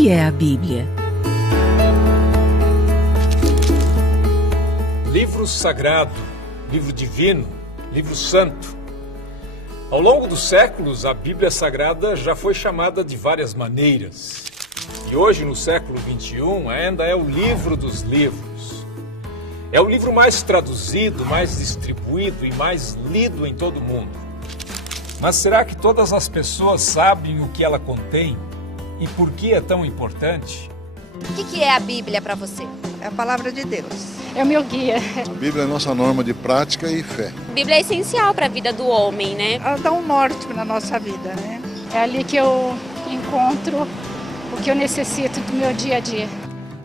que é a Bíblia? Livro sagrado, livro divino, livro santo. Ao longo dos séculos, a Bíblia Sagrada já foi chamada de várias maneiras. E hoje, no século XXI, ainda é o livro dos livros. É o livro mais traduzido, mais distribuído e mais lido em todo o mundo. Mas será que todas as pessoas sabem o que ela contém e por que é tão importante? O que é a Bíblia para você? É a palavra de Deus. É o meu guia. A Bíblia é a nossa norma de prática e fé. A Bíblia é essencial para a vida do homem, né? Ela dá um norte na nossa vida, né? É ali que eu encontro o que eu necessito do meu dia a dia.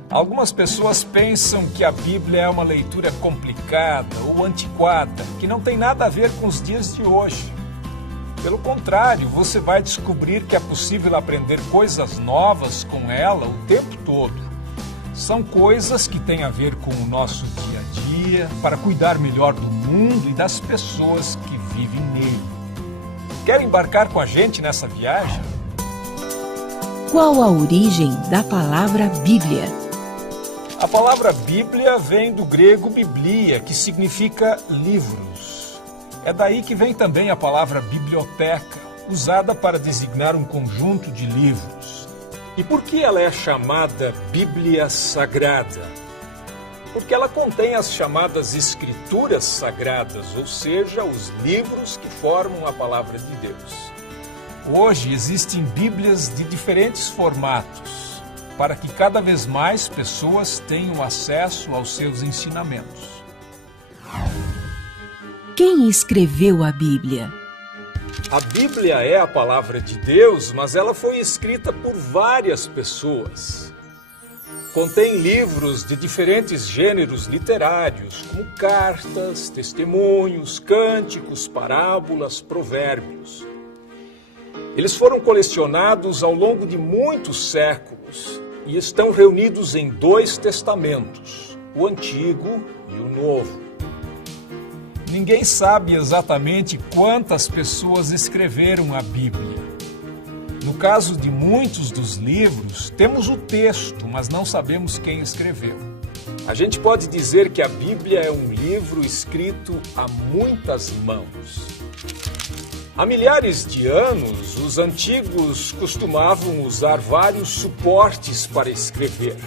Algumas pessoas pensam que a Bíblia é uma leitura complicada ou antiquada, que não tem nada a ver com os dias de hoje. Pelo contrário, você vai descobrir que é possível aprender coisas novas com ela o tempo todo. São coisas que têm a ver com o nosso dia a dia, para cuidar melhor do mundo e das pessoas que vivem nele. Quer embarcar com a gente nessa viagem? Qual a origem da palavra Bíblia? A palavra Bíblia vem do grego biblia, que significa livros. É daí que vem também a palavra biblioteca, usada para designar um conjunto de livros. E por que ela é chamada Bíblia Sagrada? Porque ela contém as chamadas Escrituras Sagradas, ou seja, os livros que formam a palavra de Deus. Hoje existem Bíblias de diferentes formatos, para que cada vez mais pessoas tenham acesso aos seus ensinamentos. Quem escreveu a Bíblia? A Bíblia é a palavra de Deus, mas ela foi escrita por várias pessoas. Contém livros de diferentes gêneros literários, como cartas, testemunhos, cânticos, parábolas, provérbios. Eles foram colecionados ao longo de muitos séculos e estão reunidos em 2 testamentos, o Antigo e o Novo. Ninguém sabe exatamente quantas pessoas escreveram a Bíblia. No caso de muitos dos livros, temos o texto, mas não sabemos quem escreveu. A gente pode dizer que a Bíblia é um livro escrito a muitas mãos. Há milhares de anos, os antigos costumavam usar vários suportes para escrever.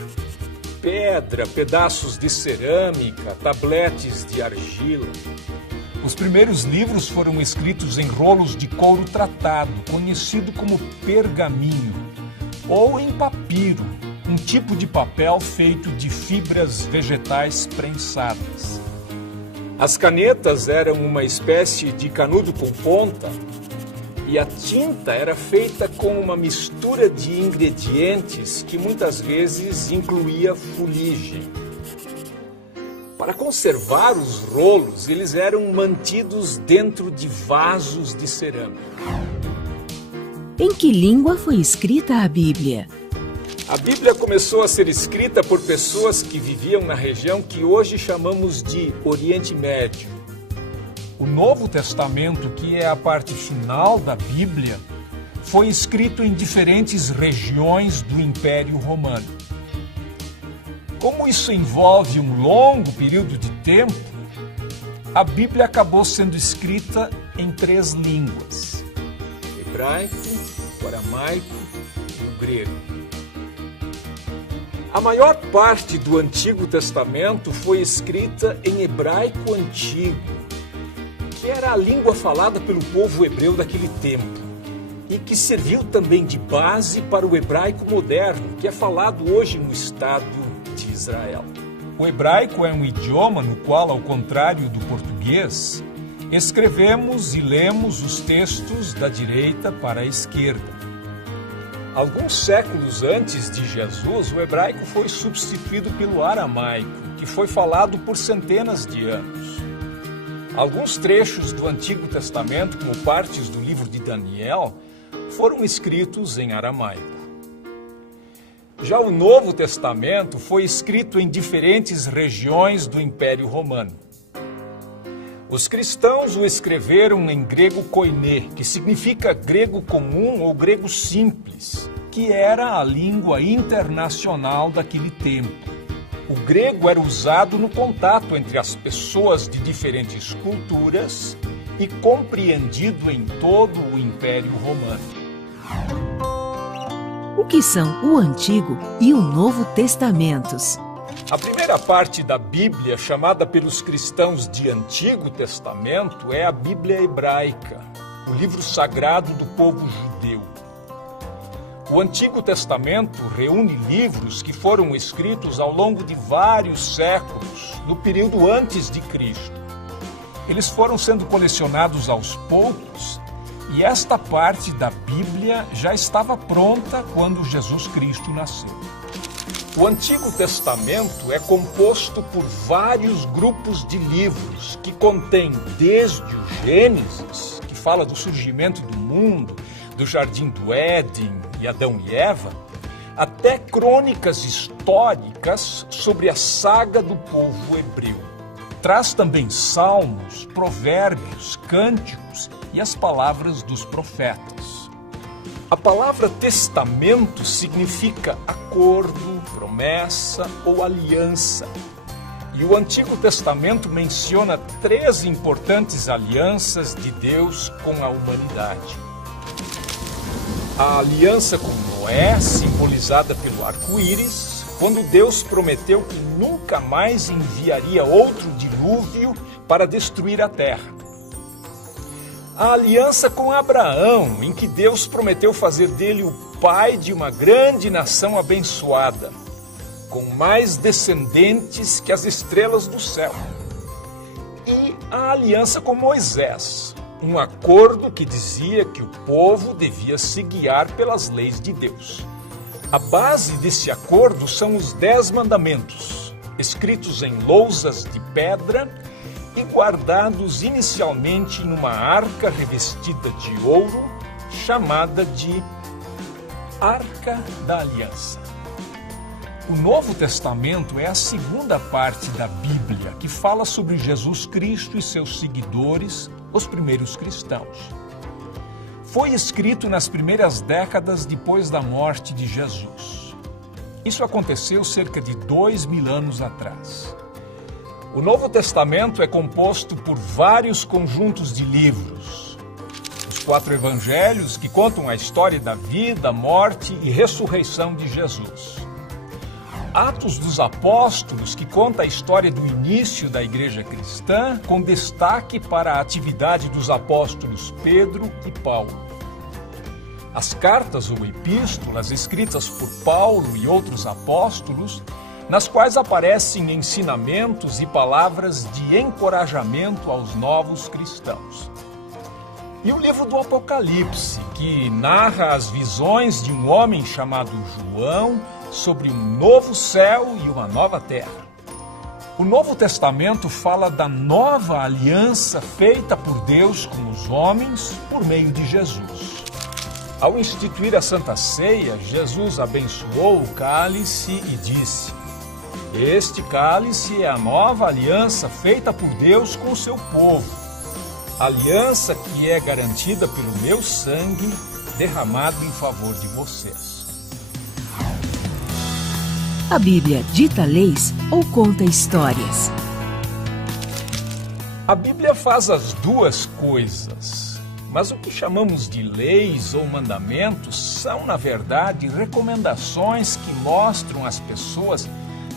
Pedra, pedaços de cerâmica, tabletes de argila. Os primeiros livros foram escritos em rolos de couro tratado, conhecido como pergaminho, ou em papiro, um tipo de papel feito de fibras vegetais prensadas. As canetas eram uma espécie de canudo com ponta, e a tinta era feita com uma mistura de ingredientes que muitas vezes incluía fuligem. Para conservar os rolos, eles eram mantidos dentro de vasos de cerâmica. Em que língua foi escrita a Bíblia? A Bíblia começou a ser escrita por pessoas que viviam na região que hoje chamamos de Oriente Médio. O Novo Testamento, que é a parte final da Bíblia, foi escrito em diferentes regiões do Império Romano. Como isso envolve um longo período de tempo, a Bíblia acabou sendo escrita em 3 línguas: hebraico, o aramaico e o grego. A maior parte do Antigo Testamento foi escrita em hebraico antigo, que era a língua falada pelo povo hebreu daquele tempo, e que serviu também de base para o hebraico moderno, que é falado hoje no Estado de Israel. O hebraico é um idioma no qual, ao contrário do português, escrevemos e lemos os textos da direita para a esquerda. Alguns séculos antes de Jesus, o hebraico foi substituído pelo aramaico, que foi falado por centenas de anos. Alguns trechos do Antigo Testamento, como partes do livro de Daniel, foram escritos em aramaico. Já o Novo Testamento foi escrito em diferentes regiões do Império Romano. Os cristãos o escreveram em grego koiné, que significa grego comum ou grego simples, que que era a língua internacional daquele tempo. O grego era usado no contato entre as pessoas de diferentes culturas e compreendido em todo o Império Romano. O que são o Antigo e o Novo Testamentos? A primeira parte da Bíblia, chamada pelos cristãos de Antigo Testamento, é a Bíblia hebraica, o livro sagrado do povo judeu. O Antigo Testamento reúne livros que foram escritos ao longo de vários séculos, no período antes de Cristo. Eles foram sendo colecionados aos poucos e esta parte da Bíblia já estava pronta quando Jesus Cristo nasceu. O Antigo Testamento é composto por vários grupos de livros que contêm desde o Gênesis, que fala do surgimento do mundo, do Jardim do Éden e Adão e Eva, até crônicas históricas sobre a saga do povo hebreu. Traz também salmos, provérbios, cânticos e as palavras dos profetas. A palavra testamento significa acordo, promessa ou aliança. E o Antigo Testamento menciona 3 importantes alianças de Deus com a humanidade. A aliança com Noé, simbolizada pelo arco-íris, quando Deus prometeu que nunca mais enviaria outro dilúvio para destruir a terra. A aliança com Abraão, em que Deus prometeu fazer dele o pai de uma grande nação abençoada, com mais descendentes que as estrelas do céu. E a aliança com Moisés, um acordo que dizia que o povo devia se guiar pelas leis de Deus. A base desse acordo são os 10 mandamentos, escritos em lousas de pedra e guardados inicialmente numa arca revestida de ouro, chamada de Arca da Aliança. O Novo Testamento é a segunda parte da Bíblia, que fala sobre Jesus Cristo e seus seguidores, os primeiros cristãos. Foi escrito nas primeiras décadas depois da morte de Jesus. Isso aconteceu cerca de 2000 anos atrás. O Novo Testamento é composto por vários conjuntos de livros. Os 4 evangelhos que contam a história da vida, morte e ressurreição de Jesus. Atos dos Apóstolos, que conta a história do início da igreja cristã, com destaque para a atividade dos apóstolos Pedro e Paulo. As cartas ou epístolas escritas por Paulo e outros apóstolos, nas quais aparecem ensinamentos e palavras de encorajamento aos novos cristãos. E o livro do Apocalipse, que narra as visões de um homem chamado João, sobre um novo céu e uma nova terra. O Novo Testamento fala da nova aliança feita por Deus com os homens por meio de Jesus. Ao instituir a Santa Ceia, Jesus abençoou o cálice e disse: "Este cálice é a nova aliança feita por Deus com o seu povo, aliança que é garantida pelo meu sangue derramado em favor de vocês." A Bíblia dita leis ou conta histórias? A Bíblia faz as duas coisas, mas o que chamamos de leis ou mandamentos são, na verdade, recomendações que mostram às pessoas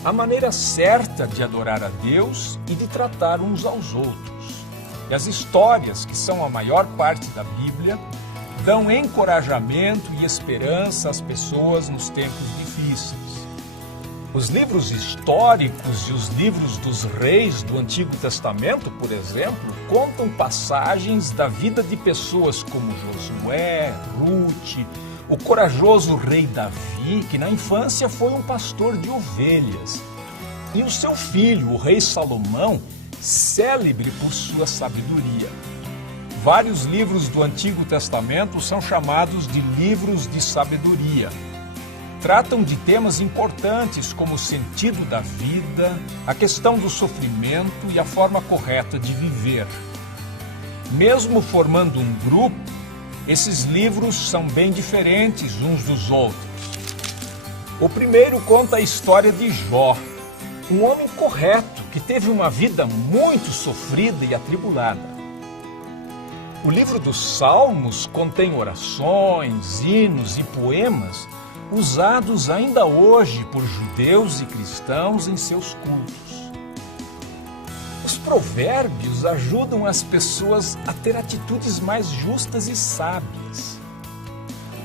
a maneira certa de adorar a Deus e de tratar uns aos outros. E as histórias, que são a maior parte da Bíblia, dão encorajamento e esperança às pessoas nos tempos difíceis. Os livros históricos e os livros dos reis do Antigo Testamento, por exemplo, contam passagens da vida de pessoas como Josué, Ruth, o corajoso rei Davi, que na infância foi um pastor de ovelhas, e o seu filho, o rei Salomão, célebre por sua sabedoria. Vários livros do Antigo Testamento são chamados de livros de sabedoria. Tratam de temas importantes como o sentido da vida, a questão do sofrimento e a forma correta de viver. Mesmo formando um grupo, Esses livros são bem diferentes uns dos outros. O primeiro conta a história de Jó, um homem correto que teve uma vida muito sofrida e atribulada. O livro dos Salmos contém orações, hinos e poemas usados ainda hoje por judeus e cristãos em seus cultos. Os provérbios ajudam as pessoas a ter atitudes mais justas e sábias.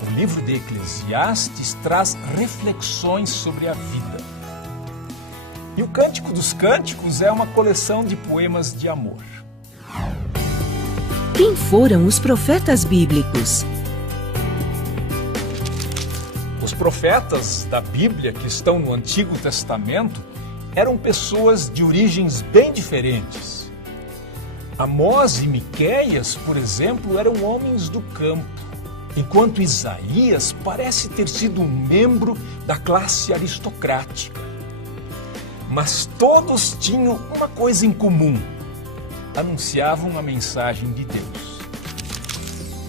O livro de Eclesiastes traz reflexões sobre a vida. E o Cântico dos Cânticos é uma coleção de poemas de amor. Quem foram os profetas bíblicos? Os profetas da Bíblia que estão no Antigo Testamento eram pessoas de origens bem diferentes. Amós e Miqueias, por exemplo, eram homens do campo, enquanto Isaías parece ter sido um membro da classe aristocrática. Mas todos tinham uma coisa em comum: anunciavam a mensagem de Deus.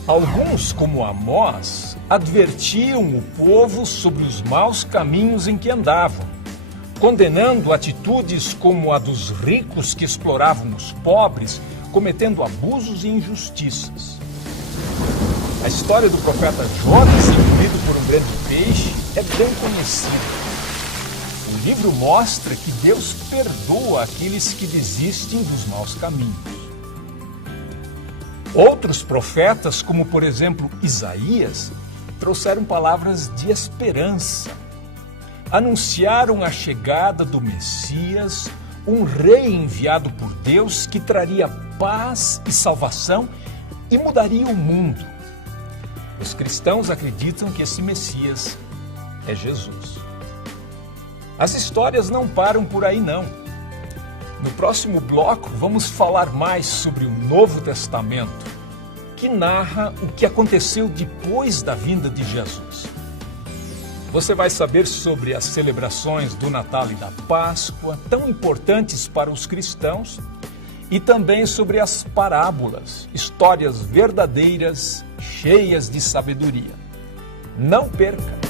Alguns, como Amós, advertiam o povo sobre os maus caminhos em que andavam, condenando atitudes como a dos ricos que exploravam os pobres, cometendo abusos e injustiças. A história do profeta Jó, que se engolido por um grande peixe, é bem conhecida. O livro mostra que Deus perdoa aqueles que desistem dos maus caminhos. Outros profetas, como por exemplo Isaías, trouxeram palavras de esperança. Anunciaram a chegada do Messias, um rei enviado por Deus que traria paz e salvação e mudaria o mundo. Os cristãos acreditam que esse Messias é Jesus. As histórias não param por aí, não. No próximo bloco, vamos falar mais sobre o Novo Testamento, que narra o que aconteceu depois da vinda de Jesus. Você vai saber sobre as celebrações do Natal e da Páscoa, tão importantes para os cristãos, e também sobre as parábolas, histórias verdadeiras, cheias de sabedoria. Não perca!